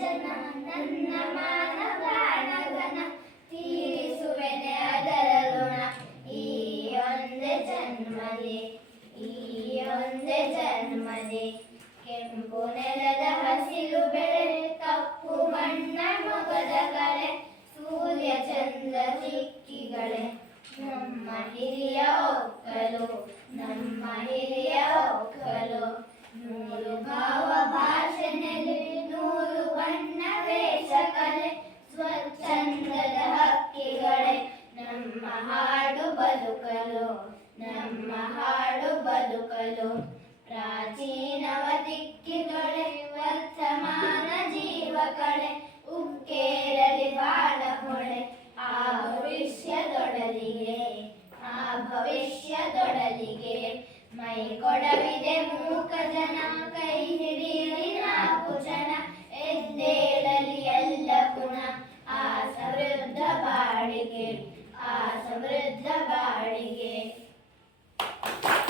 ಜನ ನನ್ನ ಮಾನ ಪ್ರಾಣಗನ ತೀರಿಸುವೆನೆ ಅದರ ಋಣ ಈ ಒಂದೇ ಜನ್ಮದಿ ಈ ಒಂದೇ ಜನ್ಮದಿ ಕೆಂಪು ನೆಲದ ಹಸಿರು ಬೆಳೆ ಕಪ್ಪು ಮಣ್ಣ ಮೊಗದ ಕಳೆ ಸೂರ್ಯ ಚಂದ್ರ ಚಿಕ್ಕಿಗಳೇ ನಮ್ಮ ಹಿರಿಯ ಒಕ್ಕಲು ನಮ್ಮ ಹಿರಿಯ ಒಕ್ಕಲು ನೂರು ಭಾವ ಭಾಷೆ ನೆಲೆ ನೂರು ಬಣ್ಣ ವೇಷ ಕಲೆ ಸ್ವಚ್ಛಂದದ ಹಕ್ಕಿಗಳೇ ನಮ್ಮ ಹಾಡು ಬದುಕಲು ನಮ್ಮ ಹಾಡು ಬದುಕಲು ಪ್ರಾಚೀನವ ದಿಕ್ಕಿಗಳೇ ವರ್ತಮಾನ ಜೀವಕಳೆ ಉಕ್ಕೇರಲಿ ಬಾಳ ಹೊಳೆ ಆ ಭವಿಷ್ಯದೊಡಲಿಗೆ ಆ ಭವಿಷ್ಯದೊಡಲಿಗೆ ಮೈ ಕೊಡವಿದೆ ಮೂಕ ಜನ ಕೈ ಹಿಡಿಯಲಿ ನಾಲ್ಕು ಜನ ಎದ್ದೇಳಲಿ ಎಲ್ಲ ಗುಣ ಆ ಸಮೃದ್ಧ ಬಾಳಿಗೆ ಆ ಸಮೃದ್ಧ